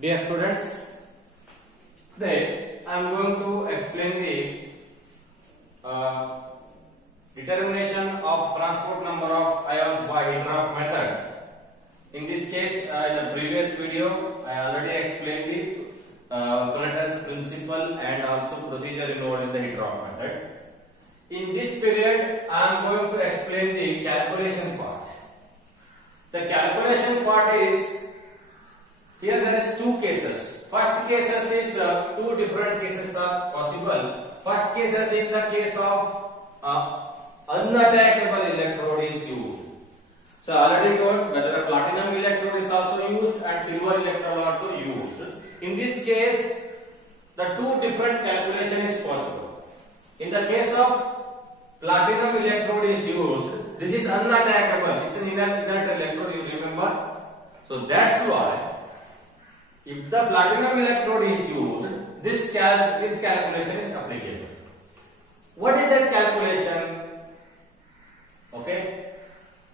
Dear students, today I am going to explain the determination of transport number of ions by Hittorf method. In this case, in the previous video, I already explained the Coulom's principle and also procedure involved in the Hittorf method. In this period, I am going to explain the calculation part. The calculation part is, here there is two cases. First cases is two different cases are possible. First case is in the case of unattackable electrode is used. So I already told whether a platinum electrode is also used and silver electrode also used. In this case, the two different calculation is possible. In the case of platinum electrode is used, this is unattackable. It's an inert electrode, you remember. So that's why if the platinum electrode is used, this calculation is applicable. What is that calculation? Okay.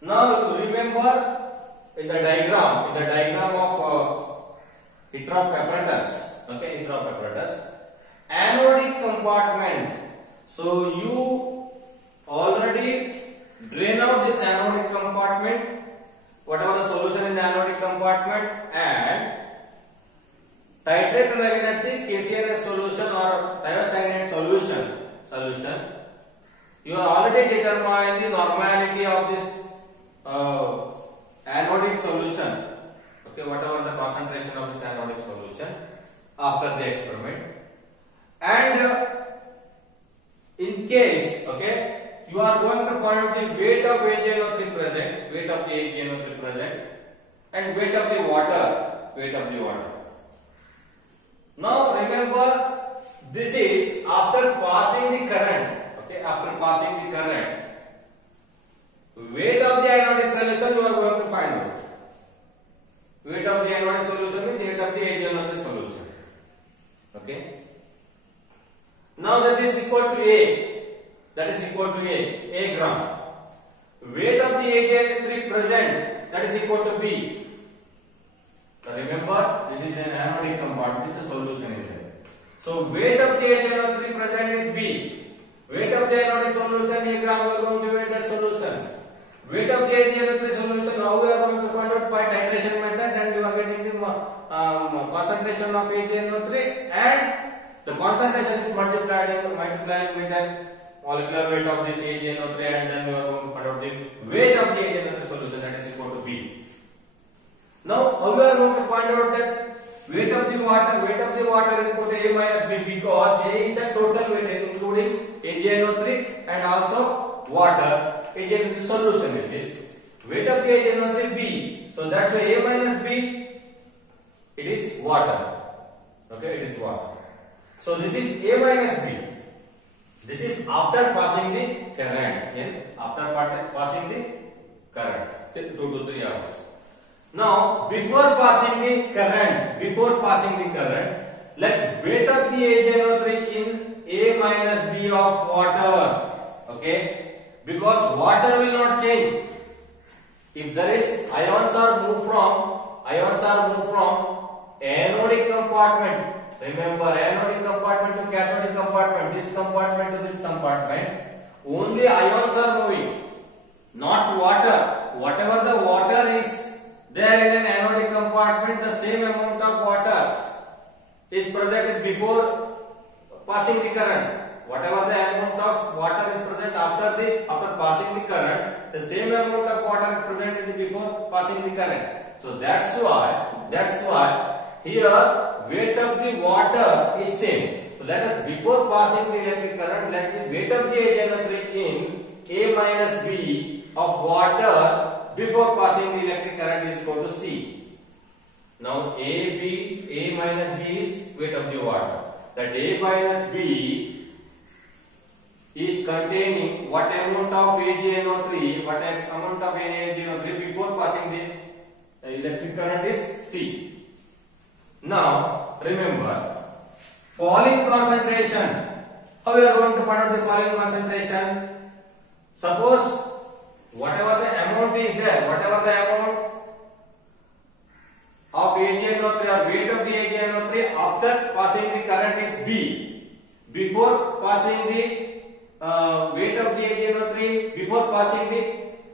Now remember in the diagram of Hittorf apparatus. Okay, Hittorf apparatus. Anodic compartment. So you already drain out this anodic compartment, whatever the solution in the anodic compartment, and titrate again at the KCNS solution or thiocyanate solution. You are already determined the normality of this anodic solution. Okay, whatever the concentration of this anodic solution after the experiment. And in case, okay, you are going to find the weight of AgNO3 present, and weight of the water. Now remember, this is after passing the current. Okay, after passing the current, weight of the ionic solution you are going to find out. Weight of the ionic solution means weight of the AgNO3 solution. Okay. Now that is equal to A gram. Weight of the AgNO3 present, that is equal to B. Remember, this is an anodic compartment, this is a solution in there. So weight of the AgNO3 present is B. Weight of the anodic solution A gram, we are going to weight that solution. Weight of the AgNO3 solution, now we are going to find out by titration method, and we are getting the concentration of AgNO3, and the concentration is multiplied with the molecular weight of this AgNO3, and then we are going to find out the weight of the AgNO3 solution, that is equal to B. Now, how we are going to find out that weight of the water is equal to A minus B, because A is a total weight including AgNO3 and also water. AgNO3 solution in this. Weight of the AgNO3 B. So that's why A minus B, it is water. Okay, it is water. So this is A minus B. This is after passing the current. After passing the current, 2 to 3 hours. Now, before passing the current, let weight of the AgNO3 in A minus B of water. Okay, because water will not change. If there is ions are moved from anodic compartment. Remember, anodic compartment to cathodic compartment, this compartment to this compartment. Only ions are moving, not water. Whatever the water is there in an anodic compartment, the same amount of water is present before passing the current. Whatever the amount of water is present after passing the current, the same amount of water is present before passing the current. So that's why here weight of the water is same. So let us, before passing the electric current, let the weight of the AgNO3 in A minus B of water before passing the electric current is equal to C. Now A minus B is weight of the water. That A minus B is containing what amount of AgNO3, before passing the electric current is C. Now remember, falling concentration. How we are going to find out the falling concentration? Suppose whatever the amount amount is there, whatever the amount of AgNO3 or weight of the AgNO3 after passing the current is B. Before passing the weight of the AgNO3, before passing the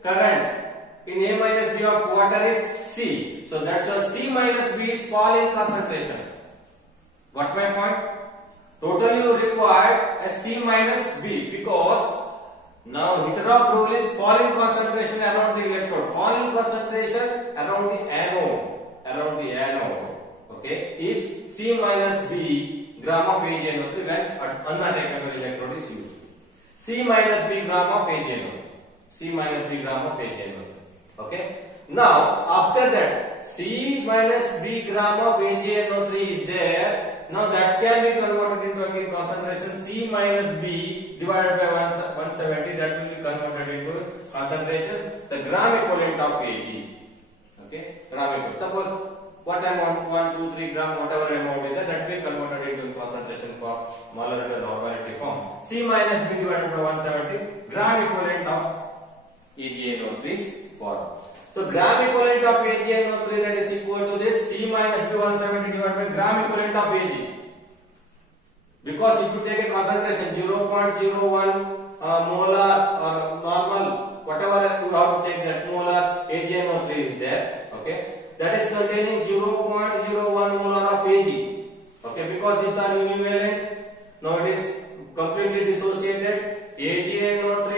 current in A minus B of water is C. So that's why C minus B is fall in concentration. Got my point? Total you required a C minus B because now Hitterop rule is fall in concentration around the electrode. Fall in concentration around the anode. Okay, is C minus B gram of AgNO3 when unattackable electrode is used. C minus B gram of AgNO3. C minus B gram of AgNO3. Okay. Now after that C minus B gram of AgNO3 is there. Now that can be converted into again concentration C minus B divided by 170. That will be converted into concentration, the gram equivalent of Ag. Okay, gram equivalent. Suppose what amount 1, 2, 3 gram, whatever amount is there, that will be converted into concentration for molar normality form. C minus B divided by 170, gram equivalent of AgNO3 is formed. So gram equivalent of AgNO3 that is equal to this C minus B 170 divided by gram equivalent of Ag. Because if you take a concentration 0.01 molar or normal, whatever you have to take that molar AgNO3 is there. Okay, that is containing 0.01 molar of Ag. Okay, because these are univalent. Now it is completely dissociated. AgNO3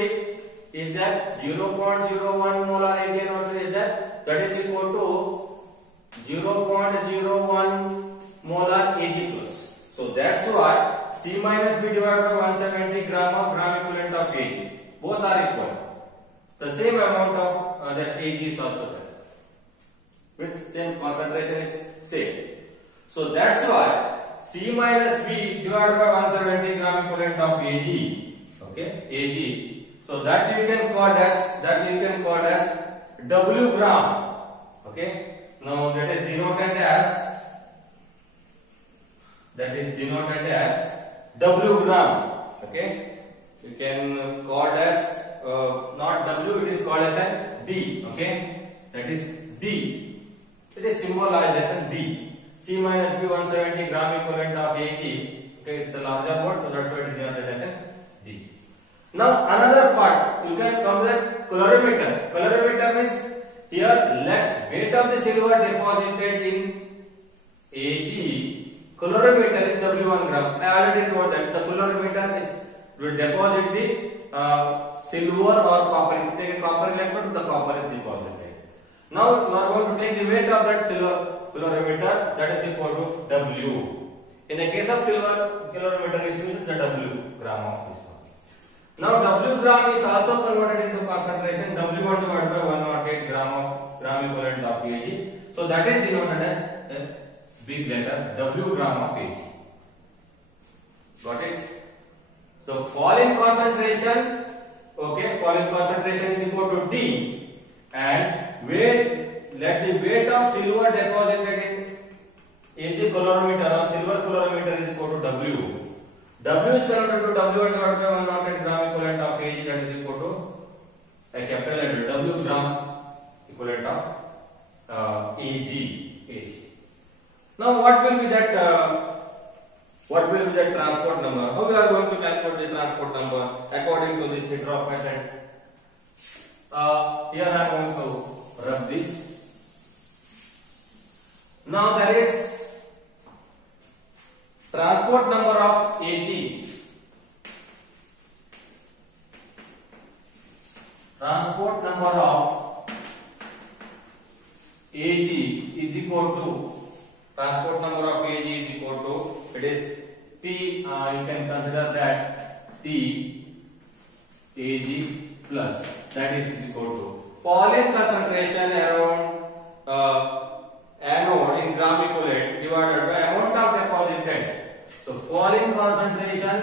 is that 0.01 molar AgNO3 is that is equal to 0.01 molar Ag plus. So that's why C minus B divided by 170 gram of gram equivalent of Ag. Both are equal. The same amount of this Ag is also there. With same concentration is same. So that's why C minus B divided by 170 gram equivalent of Ag. Okay, Ag. So that you can call as W gram. Okay. Now that is denoted as W gram. Okay. You can call as not W. It is called as a D. Okay. That is D. It is symbolized as a D. C minus B 170 gram equivalent of Ag. Okay. It's a larger word, so that's why it is denoted as a D. Now another part, you can come with colorimeter. Colorimeter means here let weight of the silver deposited in Ag. Colorimeter is W1 gram. I already told that the colorimeter will deposit the silver or copper. If you take a copper electrode, the copper is deposited. Now we are going to take the weight of that silver colorimeter, that is equal to W. In the case of silver, colorimeter is used the W gram of this. Now W gram is also converted into concentration W1 divided by 108 gram equivalent of Ag. So that is denoted as a big letter W gram of Ag. Got it? So fall in concentration, okay, fall in concentration is equal to D, and weight, let the weight of silver deposited in Ag colorimeter or silver colorimeter is equal to W. W is converted to W1 divided by 108 gram equivalent of Ag, that is equal to a capital letter W gram equivalent of Ag. Now what will be that transport number? How we are going to calculate the transport number according to this Hitterop method? Here I am going to rub this. Now there is transport number of Ag. Transport number of Ag is equal to transport number of Ag is equal to, it is T. You can consider that T Ag plus, that is equal to fall in concentration around anode in gram equivalent divided by amount of deposited. So fall in concentration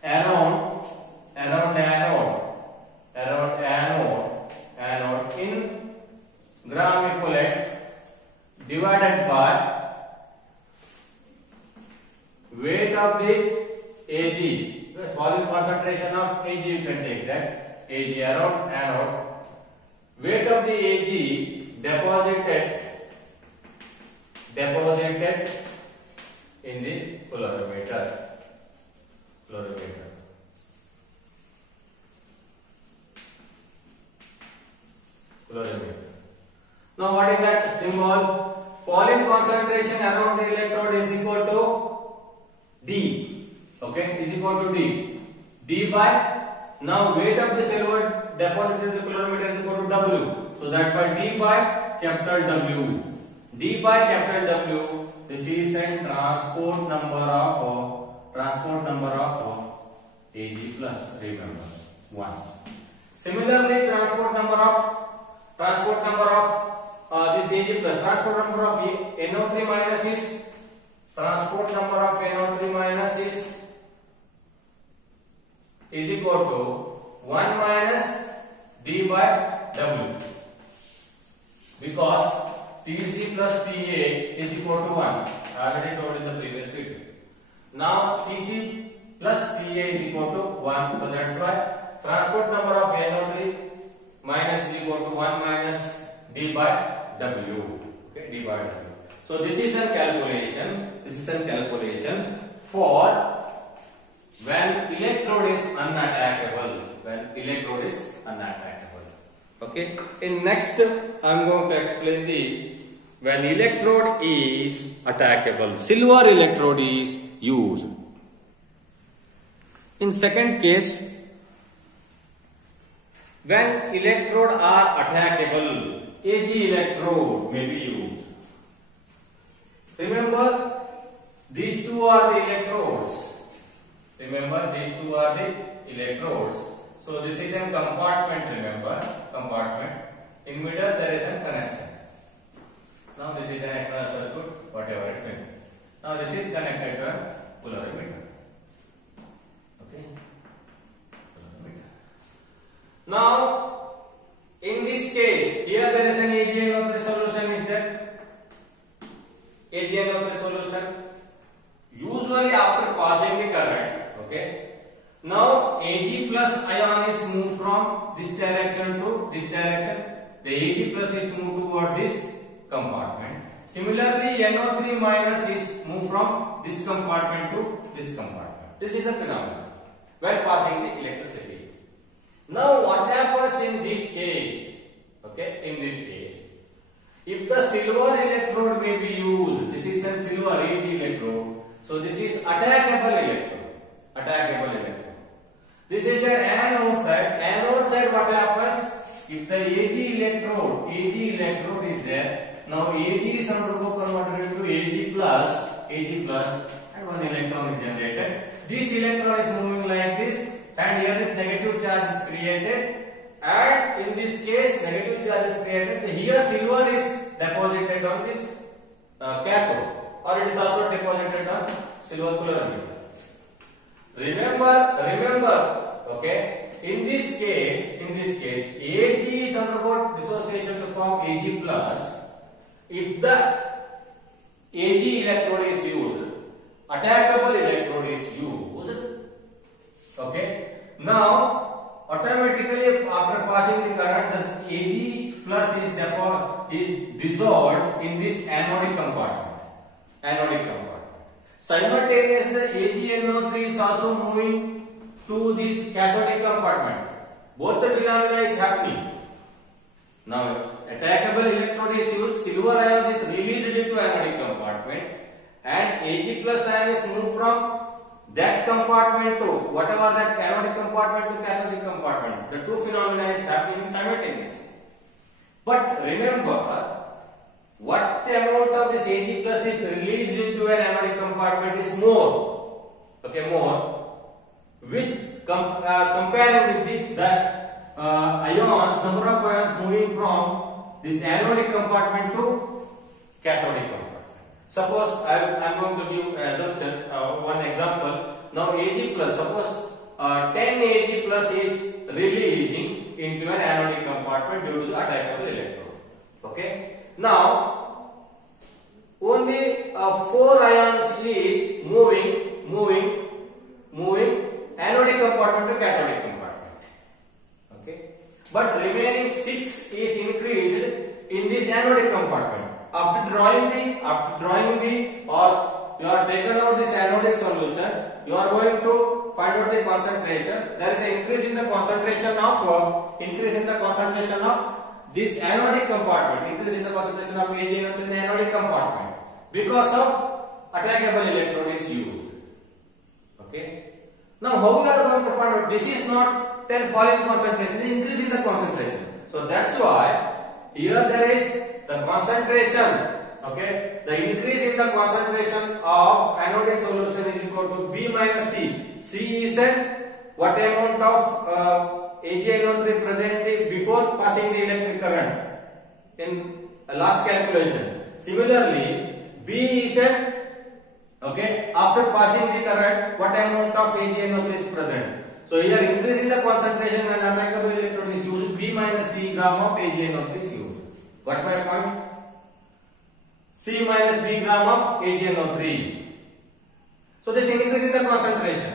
anode in gram equivalent divided by weight of the Ag, the volume concentration of Ag, you can take that Ag around anode, weight of the Ag deposited in the calorimeter. Now what is that symbol? Volume concentration around the electrode is equal to D. Okay, is equal to D. D by, now weight of the silver deposited in the calorimeter is equal to W. So that by D by capital W. D by capital W. This is a transport number of Ag plus, remember, 1. Similarly, transport number of this Ag plus, transport number of NO3 minus is, transport number of NO3 minus is equal to 1 minus D by W, because Tc plus Ta is equal to 1. I already told in the previous video. Now Tc plus Pa is equal to 1. So that's why transport number of NO3 minus is equal to 1 minus D by W. Okay, D by W. So this is a calculation for when electrode is unattackable. Okay. In next, I am going to explain the when electrode is attackable. Silver electrode is used. In second case, when electrode are attackable, Ag electrode may be used. Remember, these two are the electrodes. So this is a compartment, remember, compartment. In middle there is a connection. Now this is an external circuit, whatever it may be. Now this is connected to a polarimeter. Okay. Polarimeter. Now, in this case, here there is an AgNO3 solution, is there? AgNO3 solution. Usually after passing the current, okay. Now Ag plus ion is moved from this direction to this direction. The Ag plus is moved toward this compartment. Similarly, NO3 minus is moved from this compartment to this compartment. This is a phenomenon when passing the electricity. Now what happens in this case? Okay, in this case, if the silver electrode may be used, this is a silver Ag electrode. So this is attackable electrode. This is an anode side. Anode side, what happens? If the Ag electrode is there, now Ag is undergo converted into Ag plus, and one electron is generated. This electron is moving like this, and here is negative charge is created. And in this case, negative charge is created. Here silver is deposited on this cathode, or it is also deposited on silver calorimeter. Remember, okay, in this case, Ag is undergo dissociation to form Ag plus. If the Ag electrode is used, attackable electrode is used, okay. Now, automatically after passing the current, the Ag plus is dissolved in this anodic compartment. Simultaneously, the AgNO3 is also moving to this cathodic compartment. Both the phenomena is happening. Now, attackable electrode is used, silver ions is released into anodic compartment, and Ag plus ion is moved from that compartment to whatever that anodic compartment to cathodic compartment. The two phenomena is happening simultaneously. But remember, what amount of this Ag plus is released into an anodic compartment is more. Okay, more. With comparing with the ions, number of ions moving from this anodic compartment to cathodic compartment. Suppose I am going to give assumption one example. Now Ag plus, suppose 10 Ag plus is releasing into an anodic compartment due to the attackable electrode. Okay. Now only 4 ions is moving drawing the or you are taken out this anodic solution, you are going to find out the concentration. There is an increase in the concentration of this anodic compartment, increase in the concentration of AgNO3 in the anodic compartment because of attackable electrode is used. Okay. Now how we are going to find out? This is not then falling concentration, increase in the concentration. So that's why here there is the concentration. Okay, the increase in the concentration of anodic solution is equal to B minus C. C is what amount of AgNO3 present before passing the electric current in last calculation. Similarly, B is okay, after passing the current, what amount of AgNO3 is present. So here increase in the concentration when attackable electrode is used, B minus C gram of AgNO3 is used. Got my point? C minus B gram of AgNO3. So this increase in the concentration.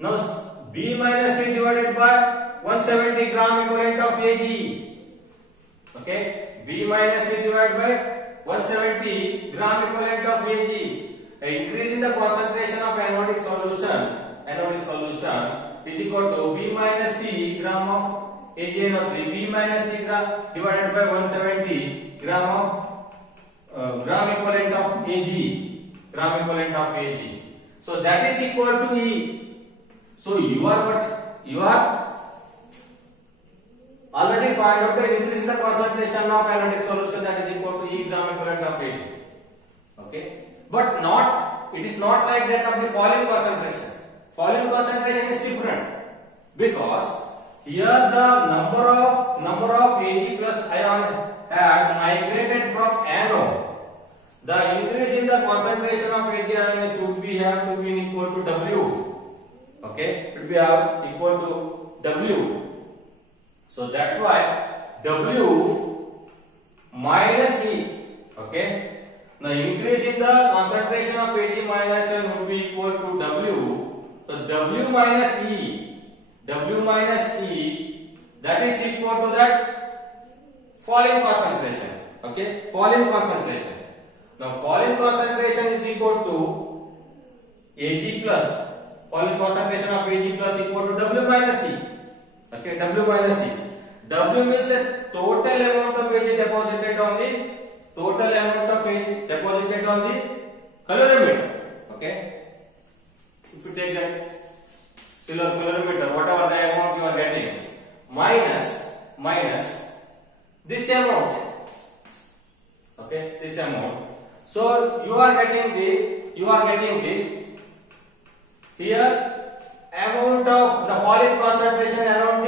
Now B minus C divided by 170 gram equivalent of Ag. Okay, B minus C divided by 170 gram equivalent of Ag. Increase in the concentration of anodic solution is equal to B minus C gram of AgNO3. B minus C gram divided by 170 gram of gram equivalent of Ag. So that is equal to E. So you are already find out the increase in the concentration of anodic solution, that is equal to E gram equivalent of Ag. Okay, but it is not like that of the falling concentration. Falling concentration is different because here the number of Ag plus ion had migrated from anode. The increase in the concentration of Ag ion should be have to be equal to W. Okay, it will be equal to W. So that's why W minus E. Okay. Now increase in the concentration of Ag minus ion would be equal to W. So W minus E, that is equal to that falling concentration. Okay, falling concentration. Now falling concentration is equal to Ag plus, falling concentration of Ag plus equal to W minus E. Okay, W minus E. W means the total amount of Ag deposited on the calorimeter. Okay, if you take that calorimeter, whatever the amount you are getting, minus this amount. Okay, this amount. So you are getting the here amount of the falling concentration around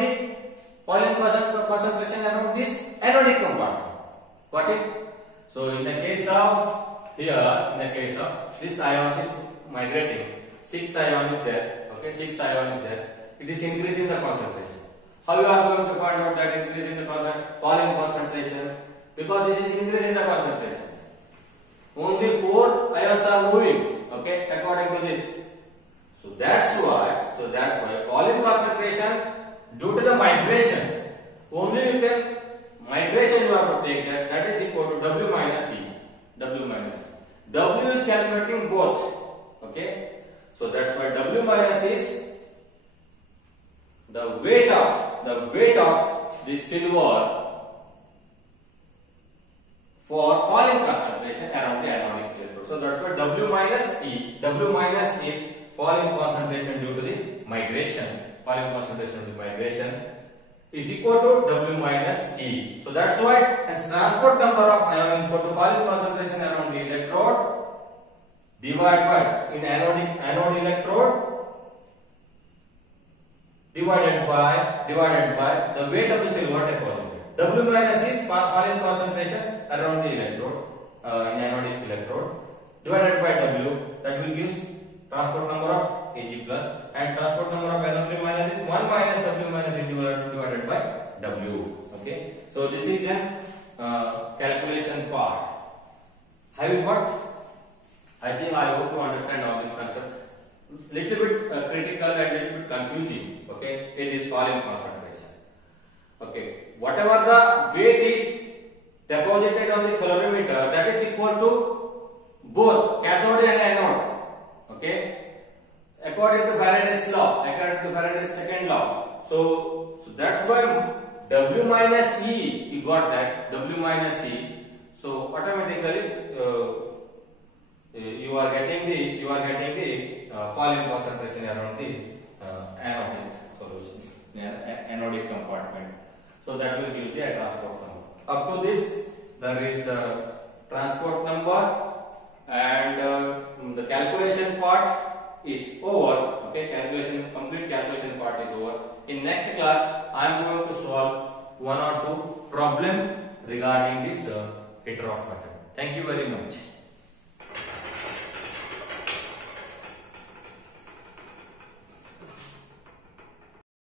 this anodic compartment. Got it? So in the case of this ion is migrating, 6 ion is there. Okay, 6 ion is there. It is increasing the concentration. How you are going to find out that increase in the falling concentration? Because this is increasing the concentration. Only 4 ions are moving. Okay, according to this. So that's why falling concentration due to the migration. Only you can migration you have to take that is equal to W minus E. W is calculating both. Okay, so that's why W minus is the weight of this silver for falling concentration around the anodic electrode. So that's why W minus E. W minus is falling concentration due to the migration. Falling concentration due to migration is equal to W minus E. So that's why as transport number of ion is equal to falling concentration around the electrode divided by in anode electrode divided by the weight of the silver deposited. W minus is falling concentration around the electrode in anodic electrode divided by W, that will give transport number of Ag plus, and transport number of NO3 minus is 1 minus W minus E divided by W. Okay, so this is a calculation part. Have you got? I think I hope you understand all this concept. Little bit critical and little bit confusing. Okay, it is falling concentration. Okay, whatever the weight is deposited deposited on the calorimeter that is equal to both cathode and anode. Okay, according to Faraday's law, according to Faraday's second law. So that's why W minus E, you got that, W minus E. So automatically you are getting the falling concentration around the anodic solution, anodic compartment. So that will give you a transport number. Up to this, there is a transport number, and the calculation part is over. Okay, complete calculation part is over. In next class, I am going to solve one or two problem regarding this heater of water. Thank you very much.